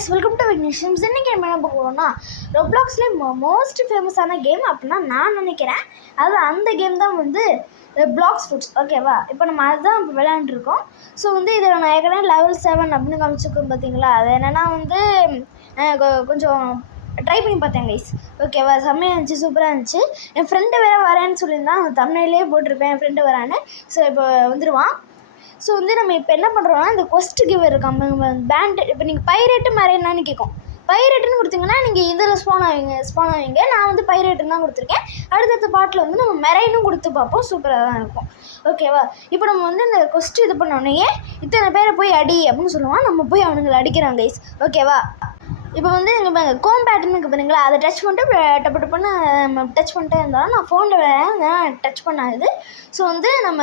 Guys, welcome to விக்னேஷன்ஸ். இன்னைக்கு என்ன பார்க்க போகிறோம்னா, ரொப்ளாக்ஸ்லேயே மோஸ்ட் ஃபேமஸான கேம் அப்படின்னா நான் நினைக்கிறேன். அது அந்த கேம் தான் வந்து பிளாக்ஸ் ஃபுட்ஸ். ஓகேவா? இப்போ நம்ம அதுதான் இப்போ விளையாண்டுருக்கோம். ஸோ வந்து இதில் நான் ஏற்கனவே லெவல் 7 அப்படின்னு காமிச்சிருக்கோம் பார்த்தீங்களா? அது என்னென்னா வந்து கொஞ்சம் ட்ரை பண்ணி பார்த்தேன் கைஸ். ஓகேவா? செம்மையாக இருந்துச்சு, சூப்பராக இருந்துச்சு. என் ஃப்ரெண்டு வேறு வரேன்னு சொல்லியிருந்தான். அந்த தமிழ்லேயே போட்டிருப்பேன் என் ஃப்ரெண்டு வரான்னு. ஸோ இப்போ வந்துடுவான். ஸோ வந்து நம்ம இப்போ என்ன பண்ணுறோம்னா, இந்த கொஸ்ட் கிவர் இருக்கான் பேண்டு. இப்போ நீங்கள் பைரேட்டு மறையனான்னு கேட்கும். பைரேட்டுன்னு கொடுத்தீங்கன்னா நீங்கள் இதில் ஸ்பான் ஆவீங்க. நான் வந்து பைரேட்டுன்னு தான் கொடுத்துருக்கேன். அடுத்தடுத்த பாட்டில் வந்து நம்ம மெரைனும் கொடுத்து பார்ப்போம். சூப்பராக தான் இருக்கும். ஓகேவா? இப்போ நம்ம வந்து இந்த கொஸ்ட் இது பண்ணோடனே இத்தனை பேரை போய் அடி அப்படின்னு சொல்லுவான். நம்ம போய் அவனுங்களை அடிக்கிறாங்க கைஸ். ஓகேவா? இப்போ வந்து எங்கள் கோம்பேட்டுன்னு இருக்குது பார்த்தீங்களா? அதை டச் பண்ணிட்டு டப்பு டப்புன்னு நம்ம டச் பண்ணிட்டே இருந்தாலும் நான் ஃபோனில் விளையாட டச் பண்ணாது. ஸோ வந்து நம்ம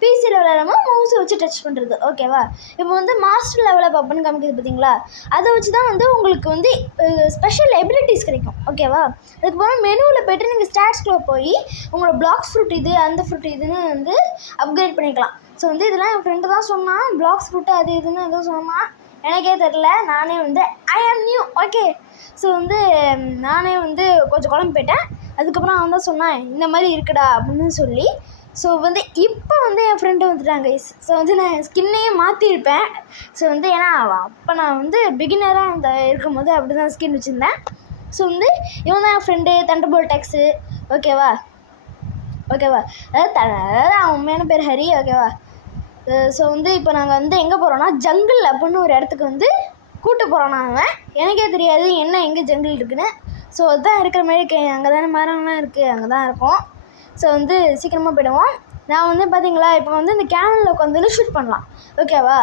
பிசியில் விளையாடாமல் மவுஸை வச்சு டச் பண்ணுறது. ஓகேவா? இப்போ வந்து மாஸ்டர் லெவலில் பப்புன்னு காமிக்குது பார்த்தீங்களா? அதை வச்சு தான் வந்து உங்களுக்கு வந்து ஸ்பெஷல் எபிலிட்டிஸ் கிடைக்கும். ஓகேவா? அதுக்கப்புறம் மெனுவில் போய்ட்டு நீங்கள் ஸ்டாட்ஸ்குள்ளே போய் உங்களோட பிளாக்ஸ் ஃப்ரூட் இது அந்த ஃப்ரூட் இதுன்னு வந்து அப்கிரேட் பண்ணிக்கலாம். ஸோ வந்து இதெல்லாம் என் ஃப்ரெண்டு தான் சொன்னான். பிளாக்ஸ் ஃப்ரூட்டு அது இதுன்னு எதுவும் சொன்னான், எனக்கே தெரில. நானே வந்து ஐ ஆம் நியூ. ஓகே. ஸோ வந்து நானே வந்து கொஞ்சம் குழம்பு போயிட்டேன். அதுக்கப்புறம் அவன் தான் சொன்னான் இந்த மாதிரி இருக்குடா அப்படின்னு சொல்லி. ஸோ வந்து இப்போ வந்து என் ஃப்ரெண்டு வந்துட்டாங்க கைஸ். ஸோ வந்து நான் ஸ்கின்னையே மாற்றிருப்பேன். ஸோ வந்து ஏன்னா அப்போ நான் வந்து பிகினராக இருக்கும்போது அப்படி தான் ஸ்கின் வச்சுருந்தேன். ஸோ வந்து இவன் தான் என் ஃப்ரெண்டு தண்டர்போல்ட் டெக்ஸு. ஓகேவா? அதாவது அவன் உண்மையான பேர் ஹரி. ஓகேவா? ஸோ வந்து இப்போ நாங்கள் வந்து எங்கே போகிறோன்னா, ஜங்கிள் அப்படின்னு ஒரு இடத்துக்கு வந்து கூட்டு போகிறோன்னா அவன். எனக்கே தெரியாது என்ன எங்கே ஜங்கிள் இருக்குன்னு. ஸோ அதுதான் இருக்கிற மாதிரி அங்கே தானே மரம்லாம் இருக்குது, அங்கே தான் இருக்கும். ஸோ வந்து சீக்கிரமாக போயிடுவோம். நான் வந்து பார்த்தீங்களா இப்போ வந்து இந்த கேனலில் உட்காந்து ஷூட் பண்ணலாம். ஓகேவா?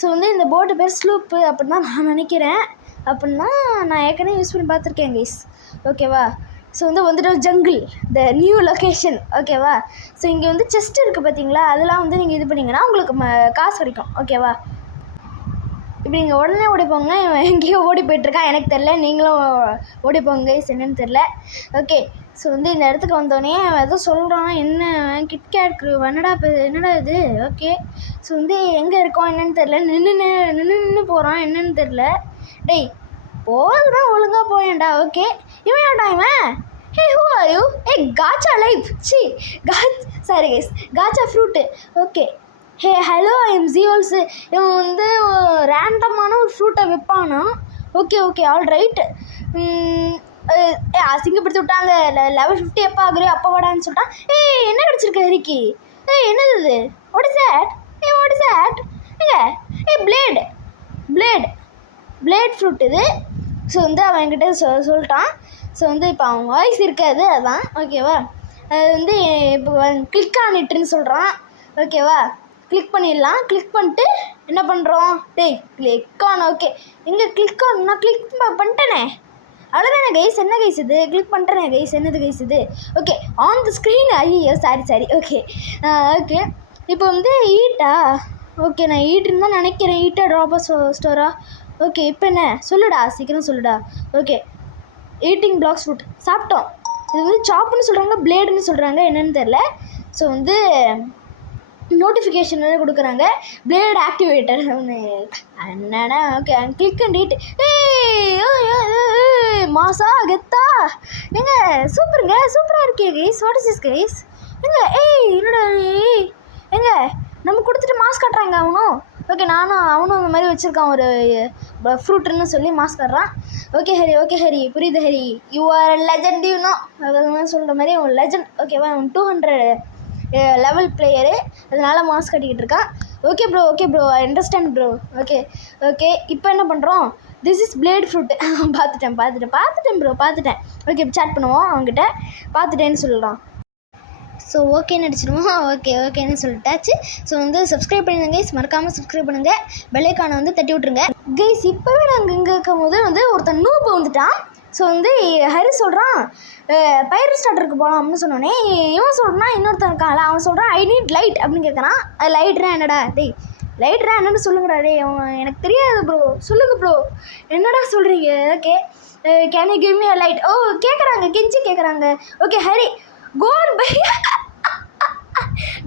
ஸோ வந்து இந்த போட்டு பேர் ஸ்லூப்பு அப்படின்னு தான் நான் நினைக்கிறேன். அப்படின்னா நான் ஏற்கனவே யூஸ் பண்ணி பார்த்துருக்கேன் கைஸ். ஓகேவா? ஸோ வந்து வந்துட்டு ஜங்கிள் த நியூ லொக்கேஷன். ஓகேவா? ஸோ இங்கே வந்து செஸ்ட் இருக்குது பார்த்தீங்களா? அதெல்லாம் வந்து நீங்கள் இது பண்ணிங்கன்னா உங்களுக்கு காசு கிடைக்கும். ஓகேவா? இப்படி நீங்கள் உடனே ஓடிப்போங்க. எங்கேயோ ஓடி போய்ட்டுருக்கான், எனக்கு தெரில. நீங்களும் ஓடிப்போங்க என்னன்னு தெரில. ஓகே. ஸோ வந்து இந்த இடத்துக்கு வந்தோடனே அவன் எதோ சொல்கிறான். என்ன கிட்கேட் என்னடா இது? ஓகே. ஸோ வந்து எங்கே இருக்கோம் என்னன்னு தெரில. நின்று போகிறான், என்னன்னு தெரில. டேய் போகுதுன்னா ஒழுங்காக போயேன்டா. ஓகே. இவன் ஏன்டா இவன்? Hey who are you? காச்சா லைஃப் சாரி கைஸ், காச்சா fruit. Okay. Hey hello, I'm ஜியோல்ஸு. இவன் வந்து ரேண்டமான ஒரு ஃப்ரூட்டை விற்பானா? Okay all right. அசிங்கப்படுத்தி விட்டாங்க. லெவல் 50 எப்போ ஆகுறியோ அப்போ வாடான்னு சொல்லிட்டான். என்ன கிடச்சிருக்கு ஹரிக்கு? என்னது இது? What is that? Plate fruit இது. ஸோ வந்து அவன் என்கிட்ட சொல்லிட்டான். ஸோ வந்து இப்போ அவன் வாய்ஸ் இருக்காது, அதான். ஓகேவா? அது வந்து இப்போ கிளிக் ஆனிட்டுன்னு சொல்கிறான். ஓகேவா? கிளிக் பண்ணிடலாம். கிளிக் பண்ணிட்டு என்ன பண்ணுறோம்? Click on. ஓகே. எங்கே கிளிக் ஆன்? நான் கிளிக் பண்ணிட்டேனே, அவ்வளோதானே கைஸ். என்ன கைஸ் இது? கிளிக் பண்ணுறேனே கைஸ். என்னது கைஸ் இது? ஓகே. On the screen. ஐயோ சாரி. ஓகே. இப்போ வந்து ஈட்டா? ஓகே, நான் ஈட்டுன்னு தான் நினைக்கிறேன். ஈட்டா ட்ராப்பா ஸ்டோரா? ஓகே. இப்போ என்ன சொல்லுடா, சீக்கிரம் சொல்லுடா. ஓகே. ஈட்டிங் பிளாக்ஸ் ஃப்ரூட் சாப்பிட்டோம். இது வந்து சாப்புன்னு சொல்கிறாங்க, பிளேடுன்னு சொல்கிறாங்க, என்னன்னு தெரில. ஸோ வந்து நோட்டிஃபிகேஷன் கொடுக்குறாங்க, பிளேட் ஆக்டிவேட்டர் என்னன்னா. ஓகே. Click and eat. மாசா கெத்தா எங்க சூப்பராக இருக்கே guys. What is this guys? எங்க என்னடா எங்க நம்ம கொடுத்துட்டு மாஸ்க் காட்டுறாங்க அவனும். ஓகே. அவனும் அந்த மாதிரி வச்சுருக்கான் ஒரு ஃப்ரூட்டுன்னு சொல்லி மாஸ்க் காட்டுறான். ஓகே ஹரி புரியுது Hari. You are legend, you know சொல்கிற மாதிரி அவன் லெஜண்ட். ஓகேவா? அவன் 200 லெவல் பிளேயரு, அதனால மாஸ்க் கட்டிக்கிட்டு இருக்கான். Okay bro I understand bro. Okay. இப்போ என்ன பண்ணுறோம்? This is played fruit. பார்த்துட்டேன் ப்ரோ. ஓகே. சேட் பண்ணுவோம் அவங்ககிட்ட. பார்த்துட்டேன்னு சொல்கிறான். ஸோ ஓகேன்னு அடிச்சிடுவோம். ஓகேன்னு சொல்லிட்டாச்சு. ஸோ வந்து சப்ஸ்கிரைப் பண்ணிடுங்க கைஸ், மறக்காமல் சப்ஸ்கிரைப் பண்ணுங்கள். பெல்லைக்கானை வந்து தட்டி விட்ருங்க கைஸ். இப்போவே நாங்கள் இங்கே இருக்கும் போது வந்து ஒருத்தன் நூப் வந்துட்டான். ஸோ வந்து ஹரி சொல்கிறான் பைரட் ஸ்டார்டருக்கு போகலாம் அப்படின்னு சொன்னோன்னே இவன் சொல்கிறான், இன்னொருத்தன் இருக்கான்ல அவன் சொல்கிறான் ஐ நீட் லைட் அப்படின்னு கேட்குறான். லைட்ரா என்னடா? லைட்ரா என்னன்னு சொல்லுங்கடா. அவன் எனக்கு தெரியாது ப்ரோ, சொல்லுங்க ப்ரோ, என்னடா சொல்கிறீங்க? Okay. Can you give me a light? கேட்குறாங்க, கெஞ்சி கேட்குறாங்க. Okay Hari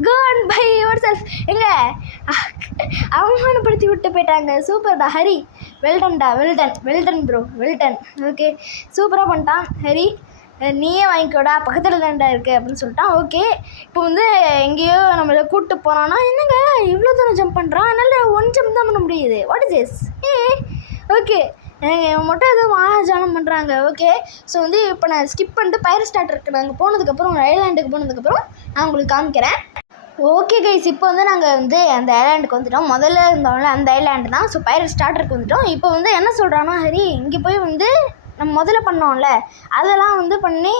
go and buy yourself. எங்க அவமானப்படுத்தி விட்டு போயிட்டாங்க. சூப்பர்டா Hari. Well done bro well done. Okay சூப்பராக பண்ணிட்டான் ஹரி. நீயே வாங்கிக்கோடா பக்கத்தில் தான்டா இருக்குது அப்படின்னு சொல்லிட்டான். ஓகே இப்போ வந்து எங்கேயோ நம்மளை கூப்பிட்டு போனான்னா என்னங்க இவ்வளோ தூரம் ஜம்ப் பண்ணுறான், அதனால் 1 ஜம்ப் தான் பண்ண முடியுது. What is this? ஓகே மட்டும் எதுவும் மாஜானம் பண்ணுறாங்க. ஓகே ஸோ வந்து இப்போ நான் ஸ்கிப் பண்ணிட்டு பைரட் ஸ்டார்டருக்கு நாங்கள் போனதுக்கப்புறம் ஐலாண்டுக்கு போனதுக்கப்புறம் நான் உங்களுக்கு காமிக்கிறேன். ஓகே கைஸ் இப்போ வந்து நாங்கள் வந்து அந்த ஐலாண்டுக்கு வந்துவிட்டோம். முதல்ல இருந்தோம்ல அந்த ஐலாண்டு தான். ஸோ பைரட் ஸ்டார்டருக்கு வந்துவிட்டோம். இப்போ வந்து என்ன சொல்கிறான்னா ஹரி இங்கே போய் வந்து நம்ம முதல்ல பண்ணோம்ல அதெல்லாம் வந்து பண்ணி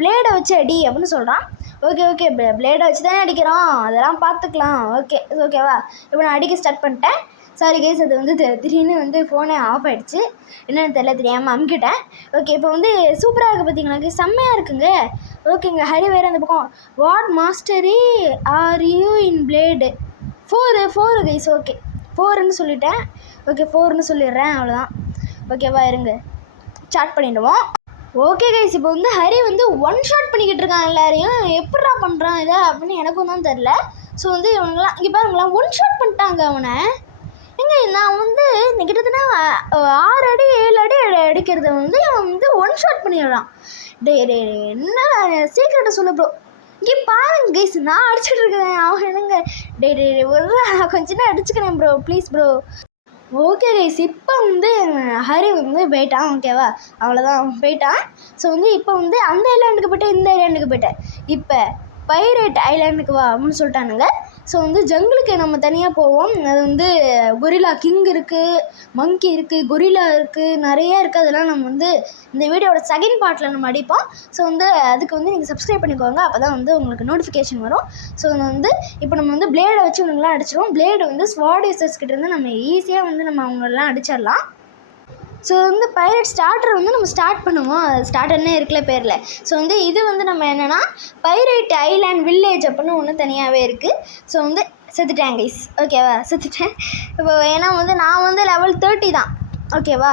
பிளேடை வச்சு அடி அப்படின்னு சொல்கிறான். ஓகே பிளேடை வச்சு தானே அடிக்கிறோம், அதெல்லாம் பார்த்துக்கலாம். ஓகேவா இப்போ நான் அடிக்க ஸ்டார்ட் பண்ணிட்டேன். சாரி கைஸ் அது வந்து திடீர்னு வந்து ஃபோனே ஆஃப் ஆகிடுச்சு, என்னென்னு தெரியாமல் அமுக்கிட்டேன். ஓகே இப்போ வந்து சூப்பராக இருக்குது பார்த்தீங்களா, செம்மையாக இருக்குங்க. ஓகேங்க ஹரி வேறு அந்த பக்கம் what mastery are you in blade 4 guys. Okay 4ன்னு சொல்லிட்டேன். ஓகே 4ன்னு சொல்லிடுறேன், அவ்வளோதான். ஓகேவா இருங்க ஸ்டார்ட் பண்ணிவிடுவோம். ஓகே கைஸ் இப்போ வந்து ஹரி வந்து 1 ஷாட் பண்ணிக்கிட்டு இருக்கான் எல்லாரையும். எப்படா பண்ணுறான் இதை அப்படின்னு எனக்கும் தான் தெரில. ஸோ வந்து இவங்களாம் இங்கே பாருங்களேன் 1 ஷாட் பண்ணிட்டாங்க அவனை. நான் வந்து கிட்டத்தட்ட 6 அடி 7 அடி அடிக்கிறத வந்து அவன் வந்து 1 ஷாட் பண்ணிடுறான். டே என்ன சீக்கிரட்டை சொல்லு ப்ரோ. இங்கே பாருங்க கைஸ் நான் அடிச்சுட்டு இருக்கேன். அவன் என்னங்க டே ஒரு கொஞ்ச நேரம் அடிச்சுக்கிறேன் bro please bro. Okay guys இப்போ வந்து ஹரி வந்து போயிட்டான். ஓகேவா அவ்வளோதான் போயிட்டான். ஸோ வந்து இப்போ வந்து அந்த ஐலாண்டுக்கு போய்ட்டேன், இந்த ஐலாண்டுக்கு போய்ட்டேன். இப்போ பைரேட் ஐலாண்டுக்கு வா அப்படின்னு சொல்லிட்டானுங்க. ஸோ வந்து ஜங்கிளுக்கு நம்ம தனியாக போவோம். அது வந்து கொரில்லா கிங் இருக்குது, மங்கி இருக்குது, கொரில்லா இருக்குது, நிறைய இருக்குது. அதெல்லாம் நம்ம வந்து இந்த வீடியோட செகண்ட் பார்ட்டில் நம்ம அடிப்போம். ஸோ வந்து அதுக்கு வந்து நீங்கள் சப்ஸ்கிரைப் பண்ணிக்கோங்க, அப்போ தான் வந்து உங்களுக்கு நோட்டிஃபிகேஷன் வரும். ஸோ வந்து இப்போ நம்ம வந்து பிளேடை வச்சு இவங்கெல்லாம் அடிச்சிடுவோம். பிளேடு வந்து ஸ்வாட் யூசர்ஸ் கிட்டேருந்து நம்ம ஈஸியாக வந்து நம்ம அவங்களெல்லாம் அடிச்சிடலாம். ஸோ வந்து பைரட் ஸ்டார்டர் வந்து நம்ம ஸ்டார்ட் பண்ணுவோம், ஸ்டார்டர்னே இருக்கல பேரில். ஸோ வந்து இது வந்து நம்ம என்னென்னா பைரட் ஐலாண்ட் வில்லேஜ் அப்படின்னு ஒன்று தனியாகவே இருக்குது. ஸோ வந்து செத்துட்டேன் கைஸ். ஓகேவா செத்துட்டேன் இப்போ. ஏன்னா வந்து நான் வந்து லெவல் 30 தான். ஓகேவா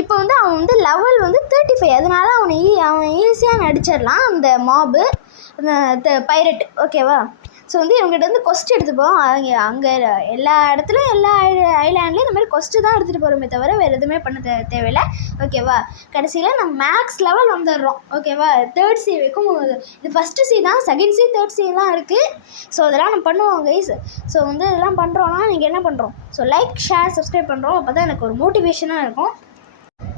இப்போ வந்து அவன் வந்து லெவல் வந்து 35, அதனால அவன் ஈஸியாக நடிச்சிடலாம் அந்த மாபு அந்த பைரட். ஓகேவா ஸோ வந்து இவங்ககிட்ட வந்து கொஸ்ட் எடுத்துப்போம். அங்கே எல்லா இடத்துலையும் எல்லா ஐலாண்ட்லேயும் இந்த மாதிரி கொஸ்ட்டு தான் எடுத்துகிட்டு போகிறோமே தவிர வேறு எதுவுமே பண்ண தேவையில்லை. ஓகேவா கடைசியில் நம்ம மேக்ஸ் லெவல் வந்துடுறோம். ஓகேவா 3rd C வரைக்கும் இது ஃபஸ்ட்டு C தான், செகண்ட் C 3rd C தான் இருக்குது. ஸோ அதெல்லாம் நம்ம பண்ணுவோம் கைஸ். ஸோ வந்து இதெல்லாம் பண்ணுறோன்னா நீங்கள் என்ன பண்ணுறோம், ஸோ லைக் ஷேர் சப்ஸ்கிரைப் பண்ணுறோம், அப்போ தான் எனக்கு ஒரு மோட்டிவேஷனாக இருக்கும்.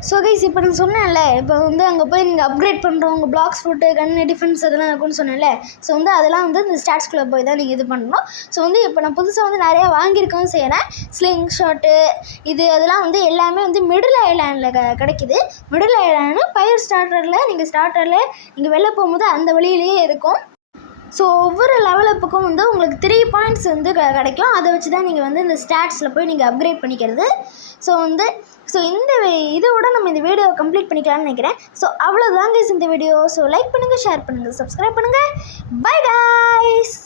ஸோ கைஸ் இப்போ நான் சொன்னேன்ல இப்போ வந்து அங்கே போய் நீங்கள் அப்கிரேட் பண்ணுறோம், உங்கள் பிளாக்ஸ் ஃபுட்டு கன் டிஃபென்ஸ் அதெல்லாம் இருக்குன்னு சொன்னேன்ல. ஸோ வந்து அதெல்லாம் வந்து இந்த ஸ்டாட்ஸ்குள்ளே போய் தான் நீங்கள் இது பண்ணணும். ஸோ வந்து இப்போ நான் புதுசாக வந்து நிறையா வாங்கியிருக்கவும் செய்கிறேன். ஸ்லிங் ஷாட்டு அதெல்லாம் வந்து எல்லாமே வந்து மிடில் ஐலாண்டில் கிடைக்கிது. மிடில் ஐலாண்டு பைரட் ஸ்டார்டரில் நீங்கள் வெளில போகும்போது அந்த வழியிலேயே இருக்கும். ஸோ ஒவ்வொரு லெவல் அப்புக்கும் வந்து உங்களுக்கு 3 பாயிண்ட்ஸ் வந்து கிடைக்கும். அதை வச்சு தான் நீங்கள் வந்து இந்த ஸ்டாட்ஸில் போய் நீங்கள் அப்கிரேட் பண்ணிக்கிறது. ஸோ இந்த இதோட நம்ம இந்த வீடியோ கம்ப்ளீட் பண்ணிக்கலாம்னு நினைக்கிறேன். ஸோ அவ்வளோதாங்க இந்த வீடியோ. ஸோ லைக் பண்ணுங்கள், ஷேர் பண்ணுங்கள், சப்ஸ்கிரைப் பண்ணுங்கள். Bye guys.